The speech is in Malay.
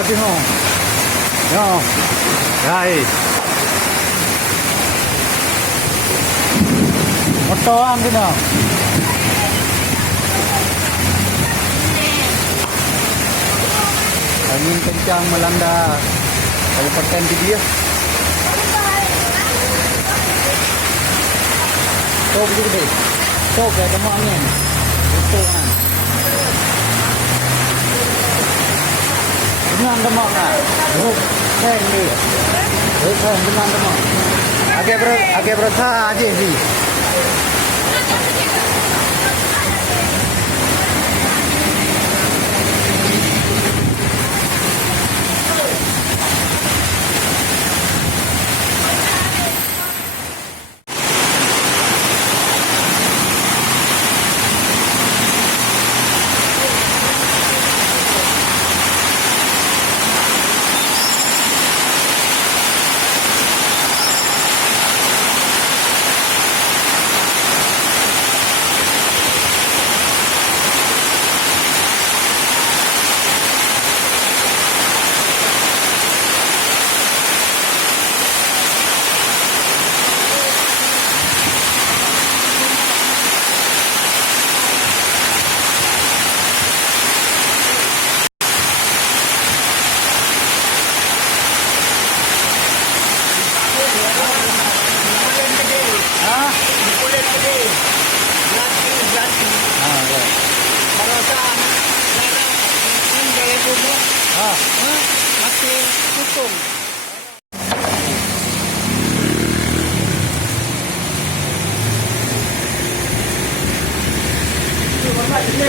di ho. Yo. Đây. Motoran din oh. Angin kencang melanda Kabupaten Didiah. Tok gede. Tok ada angin. Tok kan. Dengan demam kan. Ruk seng dia. Ruk seng dengan demam. Agak berusaha aja sih. Masih tutung. Ini